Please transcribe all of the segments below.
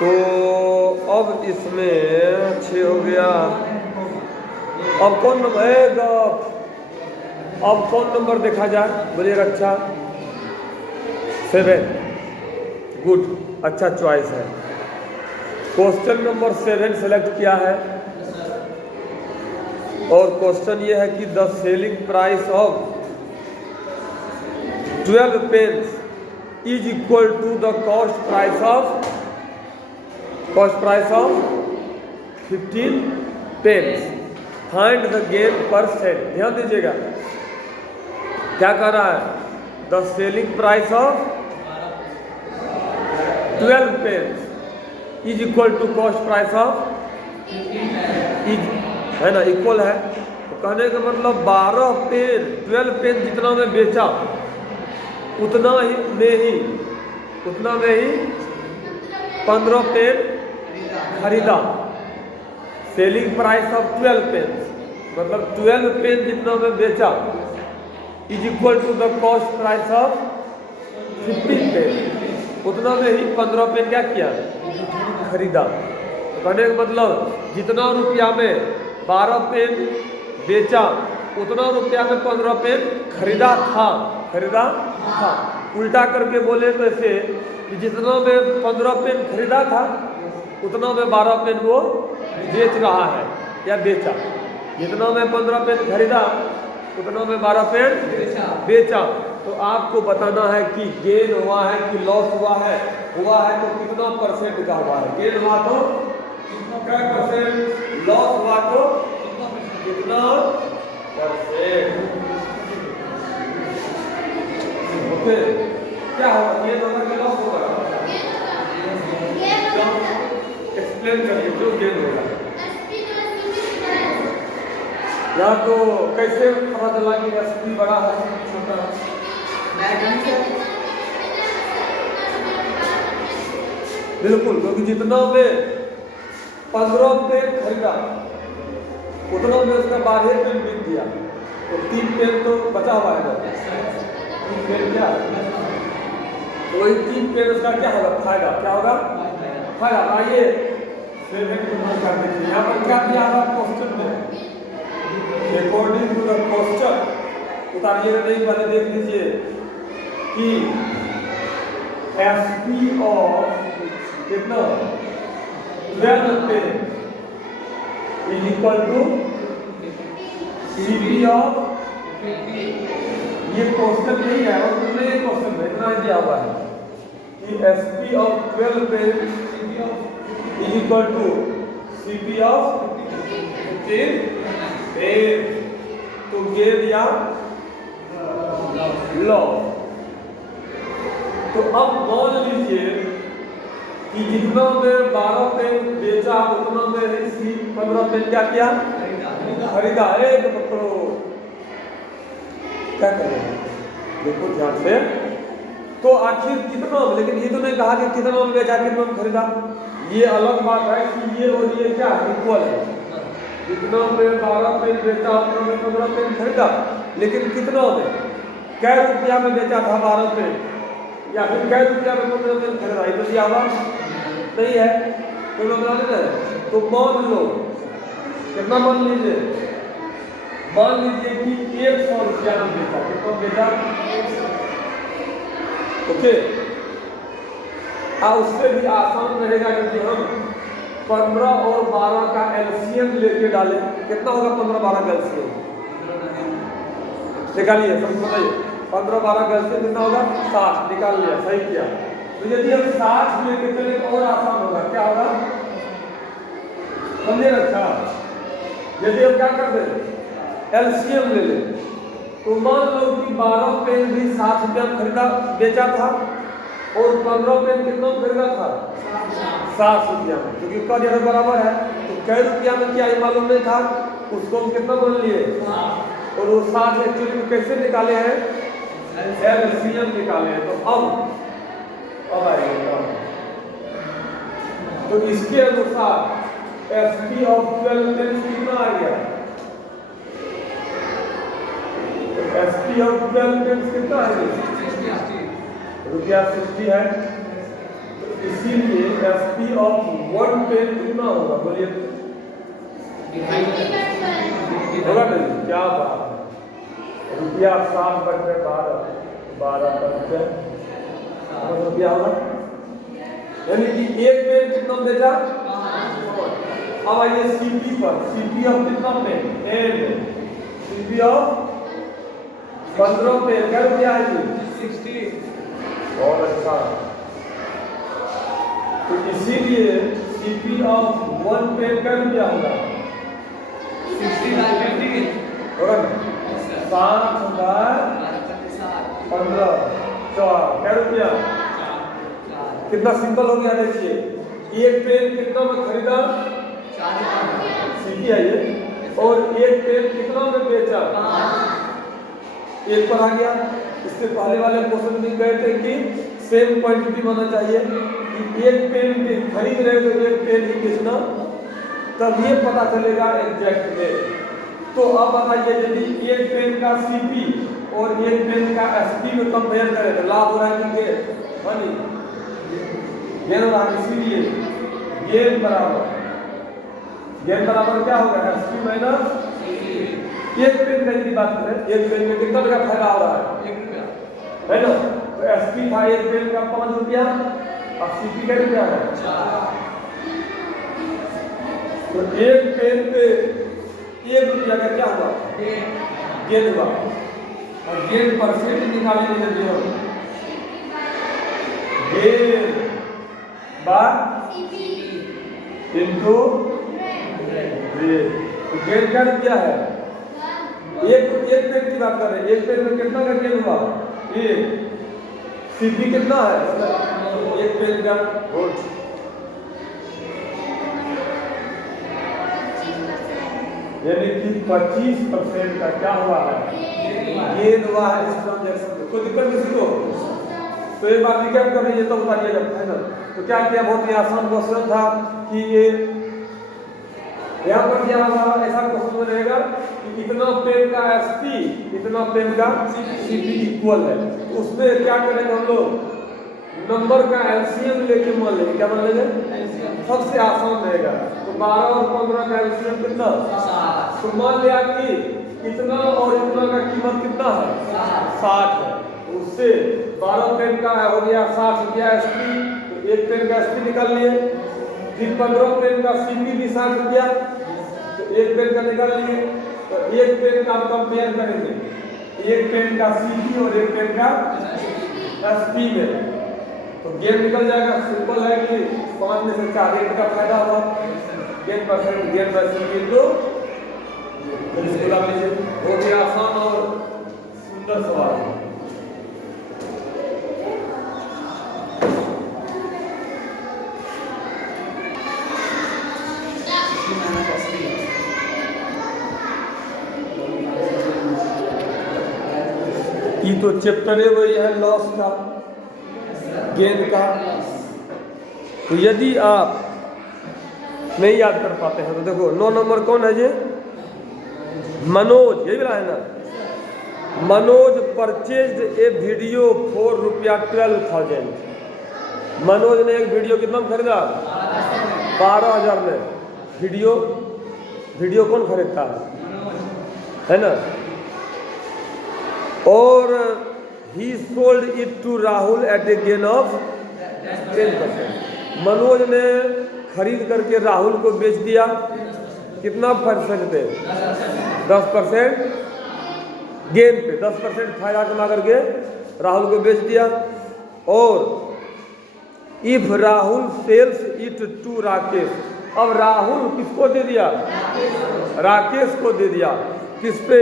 तो अब इसमें 6 हो गया। अब कौन नंबर अब कौन नंबर देखा जाए, बोलिए रक्षा? 7। गुड, अच्छा चॉइस है। क्वेश्चन नंबर 7 सेलेक्ट किया है और क्वेश्चन ये है कि the selling price of 12 pens is equal to the cost price of 15 pens. Find the gain percent. ध्यान दीजिएगा क्या कह रहा है, the selling price of 12 pens is equal to cost price of is, है ना, इक्वल है। तो कहने का मतलब 12 पेन 12 पेन जितना में बेचा उतना में ही 15 पेन खरीदा। सेलिंग प्राइस ऑफ 12 पेन मतलब 12 पेन जितना में बेचा is equal to the cost price of 15 pen, उतना में ही 15 पेन क्या किया, खरीदा। तो कहने का मतलब जितना रुपया में 12 पेन बेचा उतना रुपया में 15 पेन खरीदा था। उल्टा करके बोले तो ऐसे कि जितना में 15 पेन खरीदा था उतना में 12 पेन वो बेच रहा है या बेचा। जितना में 15 पेन खरीदा उतना में 12 पेन बेचा। तो आपको बताना है कि गेन हुआ है कि लॉस हुआ है तो कितना परसेंट का हुआ है। गेन हुआ तो क्या परसेंट, लॉस हुआ तो कितना परसेंट। ओके, क्या होगा, गेन होगा कि लॉस होगा? एक्सप्लेन करिए जो गेन होगा। या तो कैसे पता चला कि एसपी बड़ा है छोटा है? बिल्कुल, क्योंकि जितना में 15 पेन खरीदा उतना में उसका 12 पेन बिक दिया, तो 3 पेन तो बचा हुआ है ना। 3 पेन क्या है, वही 3 पेन उसका क्या होगा, फायदा। क्या होगा, फायदा। आइए यहाँ पर क्या दिया हुआ क्वेश्चन में, अकॉर्डिंग टू द क्वेश्चन उतारिएगा नहीं, पहले देख लीजिए कि एसपी ऑफ कितना 12 pen is equal to CP of, ये क्वेश्चन नहीं है और दूसरे ये क्वेश्चन में इतना दिया हुआ है कि SP of 12 pen is equal to CP of 15 pen. तो गेन या लॉस। तो अब मान लीजिए कि जितना में 12 पेन बेचा उतना में ही 15 पेन क्या किया, खरीदा। एक पकड़ो, क्या करें, देखो ध्यान से। तो आखिर कितना, लेकिन ये तो नहीं कहा कि कितना में बेचा कितना में खरीदा। ये अलग बात है कि ये और ये क्या इक्वल है। जितना में 12 पेन बेचा उतना में 15 पेन खरीदा, लेकिन कितना में, कै रुपया में बेचा था 12 पेन या फिर कै रुपया में 15 पेन खरीदा, ये तो दिया हुआ नहीं है। तो तो मान लो कितना, मान लीजिए कि 100 रुपया में बेचा, कितना बेचा, ओके। उससे भी आसान रहेगा क्योंकि हम 15 और 12 का एलसीएम लेके डालें। कितना होगा 15 12 का एलसीएम, निकालिए, समझिए। 15 12 का एलसीएम कितना होगा, 60। निकाल लिया, सही किया। तो यदि हम 60 लेके चले तो और आसान होगा। क्या होगा, समझे? अच्छा, यदि हम क्या कर दें, एलसीएम ले लें, तो मान लो कि 12 पेन भी 60 रुपया में खरीदा बेचा था और 15 पेन कितना खरीदा था, 60 रुपया में, क्योंकि उसका जगह बराबर है। तो कै रुपया में क्या ये मालूम नहीं था, उसको हम कितना मान लिए, और वो 60 एक्चुअली में कैसे निकाले हैं, एलसीएम निकाले हैं। तो अब आएगा, तो इसके अनुसार एसपी ऑफ 12 पेन कितना आ गया, एसपी ऑफ 12 पेन कितना है, रुपया 60 है। तो इसीलिए एसपी ऑफ वन पेन कितना होगा बोलिए? होगा नहीं? क्या बात है, रुपया 7/12 12 रुपया होगा, यानी कि एक पेन कितना बेचा? अब आइए सीपी पर, सीपी ऑफ कितना पेन? 10, सीपी ऑफ 15 पेन क्या रुपया है जी? 60। बहुत अच्छा। तो इसीलिए सीपी ऑफ वन पेन का रुपया होगा 60/15 होगा ना? 7/15 क्या रुपया? कितना सिंपल हो गया देखिए, एक पेन कितना में खरीदा? सीपी आइए, और एक पेन कितना में बेचा? 1 पर आ गया। इससे पहले वाले क्वेश्चन में गए थे कि सेम क्वांटिटी होना चाहिए, कि एक पेन खरीद रहे तो एक पेन ही बेचना, तब ये पता चलेगा एग्जैक्ट रेट। तो अब बताइए, यदि एक पेन का सीपी और एक पेन का एसपी में कंपेयर करें तो लाभ हो रहा है कि गेन हो रहा है? इसीलिए गेन बराबर क्या होगा? एसपी माइनस एक पेन का यदि बात करें, एक पेन में कितना का फायदा हो रहा है? 1 रुपया है ना? तो एसपी था एक पेन का 5 रुपया, अब सीपी का रुपया है 4। तो एक पेन पे 1 रुपया का क्या हुआ? गेन हुआ। और गेन परसेंट निकालेंगे जब हम गेन बाय इनटू रेट, तो गेन का रुपया है? एक पेन की बात कर रहे हैं, एक पेन में कितना का गेन हुआ? 1। सीपी कितना है? एक पेन का वोट, यानी कि 25% का क्या हुआ है? गेन हुआ है इस ट्रांजैक्शन में। कोई दिक्कत किसी को? तो एक बार रिकैप कर लीजिए तो बताइएगा फाइनल। तो क्या किया? बहुत ही आसान क्वेश्चन था कि ये यहाँ पर क्या होगा, ऐसा क्वेश्चन रहेगा कि इतना पेन का एसपी इतना पेन का सीपी इक्वल है, तो उसमें क्या करेंगे हम लोग? नंबर का एलसीएम लेके मान लेंगे। क्या मान लेंगे? सबसे आसान रहेगा। तो 12 और 15 का एलसीएम कितना? 60। तो मान लिया कि इतना और इतना का कीमत कितना है? 60 है। तो उससे 12 पेन का हो गया 60 रुपया एसपी, तो एक पेन का एसपी निकाल लिए। फिर 15 पेन का सीपी भी 60 रुपया, तो एक पेन का निकाल लिए। तो एक पेन का हम कंपेयर करेंगे, एक पेन का सीपी और एक पेन का एसपी में, तो गेन निकल जाएगा। सिंपल है कि 5 में से 4 का फायदा हुआ। गेन परसेंट गेन परसेंट तो इसको लगा लीजिए। बहुत ही आसान और सुंदर सवाल है। ये तो चैप्टर है वही है लॉस का, गेन का। तो यदि आप नहीं याद कर पाते हैं तो देखो 9 नंबर कौन है जी? मनोज, यही मिला है ना? Manoj purchased A video for ₹12,000। Manoj ने एक वीडियो कितना में खरीदा? 12,000 में। वीडियो कौन खरीदता है ना? और he sold it to Rahul at a gain of 10%। Manoj ने खरीद करके राहुल को बेच दिया, कितना परसेंट पे? 10% गेन पे, 10% फायदा कमा करके राहुल को बेच दिया। और if Rahul sells it to Rakesh, अब राहुल किसको दे दिया? राकेश को दे दिया। किस पे?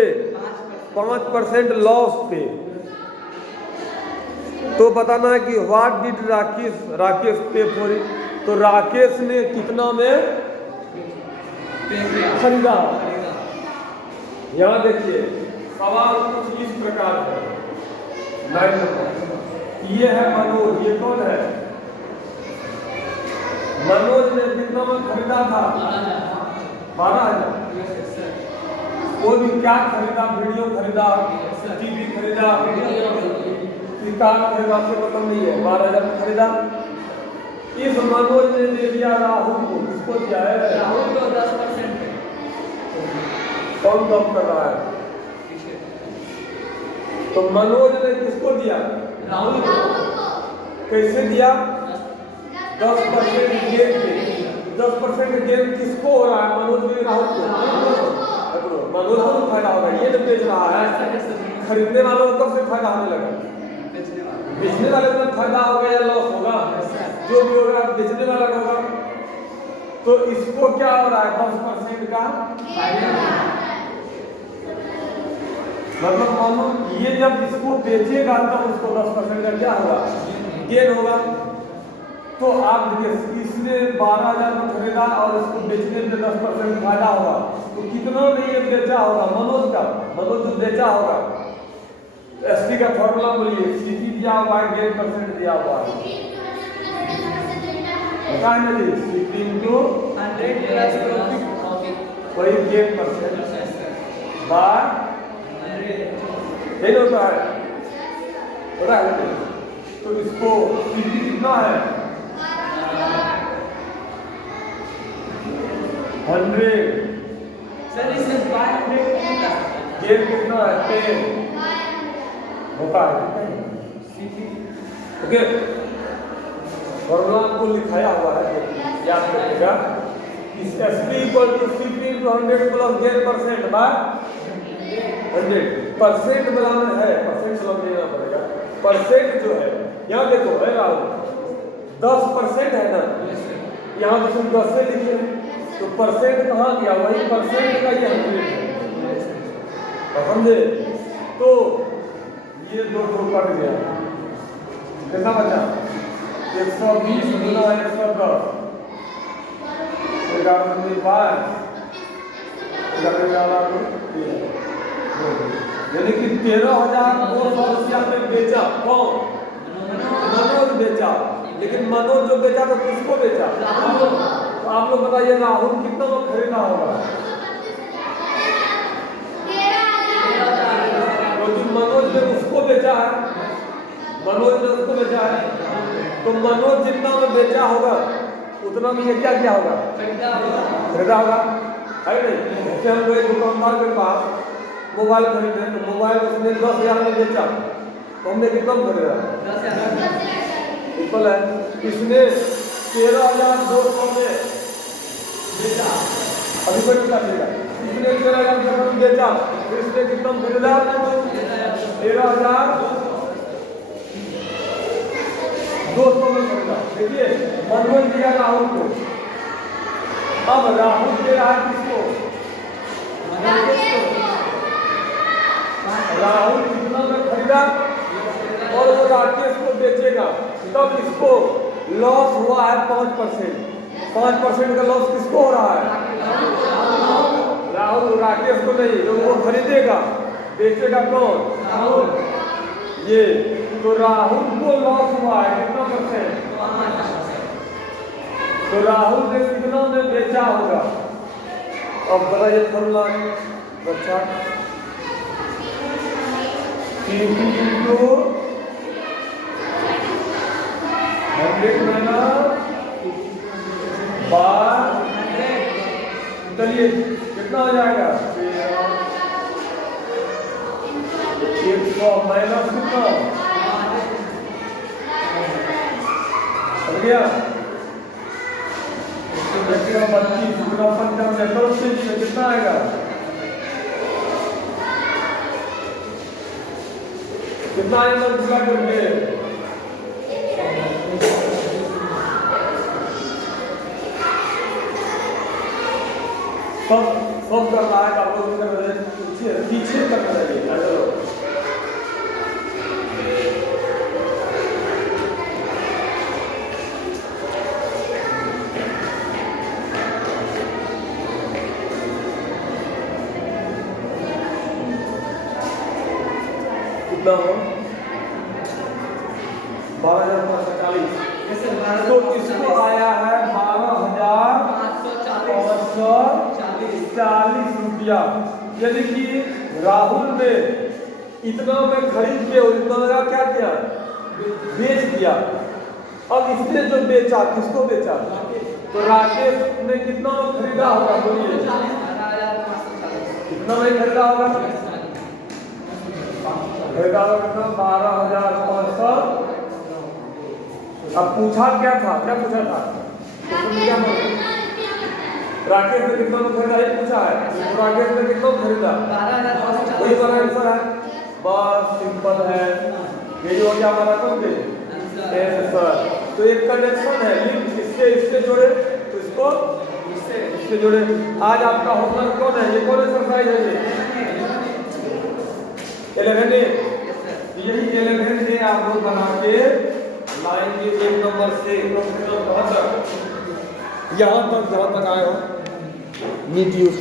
5% लॉस पे। तो बताना है कि व्हाट डिड राकेश पे फॉर इट। तो राकेश ने कितना में खरीदा? यहाँ देखिए सवाल कुछ इस प्रकार है। 9 नंबर ये है मनोज, ये कौन है? मनोज ने कितना में खरीदा था? 12,000। कोई भी क्या खरीदा? वीडियो खरीदा, टीवी खरीदा, कार खरीदा, से मतलब नहीं है। 12,000 में खरीदा। इस मनोज ने दे दिया राहुल को, किसको दिया है? राहुल को 10%। कौन कम कर रहा है? तो मनोज ने किसको दिया? राहुल को। कैसे दिया? 10% गेन पे। 10% गेन किसको हो रहा है? मनोज ने राहुल को। मनोज को फायदा होगा, ये जो बेच रहा है। खरीदने वालों को कब से फायदा होने लगा? बेचने वाले को फायदा होगा या लॉस होगा? जो भी होगा बेचने वाला होगा। तो इसको क्या हो रहा है? 10% का मतलब मानो ये जब इसको बेचेगा तब उसको 10% का क्या होगा? गेन होगा। तो आप देखिए इसने 12,000 में खरीदा और इसको बेचने में 10% फायदा होगा, तो कितना में ये बेचा होगा? मनोज का, मनोज जो बेचा होगा। एसपी का फॉर्मूला बोलिए, सीपी दिया हुआ है, गेन परसेंट दिया हुआ है। पता है ना जी? सीपी इंटू 100 प्लस प्रॉफिट वही गेन परसेंट बाय 100 होता है। पता है? तो इसको सीपी कितना है? 100। सर इसे 500 गेन कितना है? 10 होता है। ओके, फॉर्मूला आपको लिखाया हुआ है, याद रखिएगा। इस SP equal to CP into 100 plus gain percent by 100। Percent बनाना है, परसेंट समझ लेना पड़ेगा। परसेंट जो है यहाँ देखो है राहुल 10% है ना, यहाँ तो तुम 10 से लिखे हैं, तो परसेंट कहाँ गया? वही परसेंट का ये 100 है, समझे? तो ये 2 कट गया, कितना बचा? 120 गुना 110 यानी कि 13,200 रुपया में बेचा। कौन? मनोज बेचा। लेकिन मनोज जो बेचा तो किसको बेचा? तो आप लोग बताइए राहुल कितना में खरीदा होगा? क्योंकि मनोज ने उसको बेचा है, मनोज ने उसको बेचा है, तो मनोज जितना में बेचा होगा उतना में ये क्या किया होगा? खरीदा होगा, है नहीं? जैसे हम लोग दुकानदार के पास मोबाइल खरीदे, तो मोबाइल उसने 10,000 में बेचा, तो हमने कितना में खरीदा? 10,000। इक्वल है। इसने 13,200 में बेचा, अभी कोई नहीं करेगा। इसने 13,000 में बेचा, फिर इसने कितना में खरीदा? 13,200 में खरीदा। देखिए मनोज दिया राहुल को, अब राहुल दे रहा है किसको? राहुल कितना में खरीदा और वो राकेश को बेचेगा, तब इसको लॉस हुआ है 5%। 5% का लॉस किसको हो रहा है? राहुल, राकेश को नहीं। जो वो खरीदेगा बेचेगा कौन? राहुल। ये तो राहुल को लॉस हुआ है कितना %? तो राहुल ने कितना में बेचा होगा? अब बताइए फॉर्मूला। अच्छा, CP इंटू 100 बाय 100। चलिए कितना हो जाएगा? 100 माइनस कितना हो गया? 32 गुना 55 कितना आएगा? कितना आएगा? दूसरा करके सब कर रहा है, आप लोग पीछे करना चाहिए। चलो कितना हो? 12,540। तो इसको आया है 12,540 रुपया। यानी कि राहुल ने इतना में खरीद के और इतना में क्या किया? बेच दिया। अब इसने जो बेचा किसको बेचा? तो राकेश ने कितना में खरीदा होगा बोलिए? कितना में खरीदा होगा? खरीदा होगा कितना? 12,500। अब पूछा क्या था? क्या पूछा था? राकेश ने कितना में खरीदा ये पूछा है। तो राकेश ने कितना में खरीदा? 12,540। वही वाला आंसर है। बस सिंपल है। ये जो क्या हमारा कौन दे? आंसर। तो एक कनेक्शन है, लिंक इससे जोड़े तो इसको इससे जोड़े। आज आपका होमवर्क कौन है? ये कौन एक्सरसाइज है? ये 11A। यही 11A आप लोग बना के लाएंगे 1 नंबर से यहाँ तक जहाँ तक आए हो नीट यूज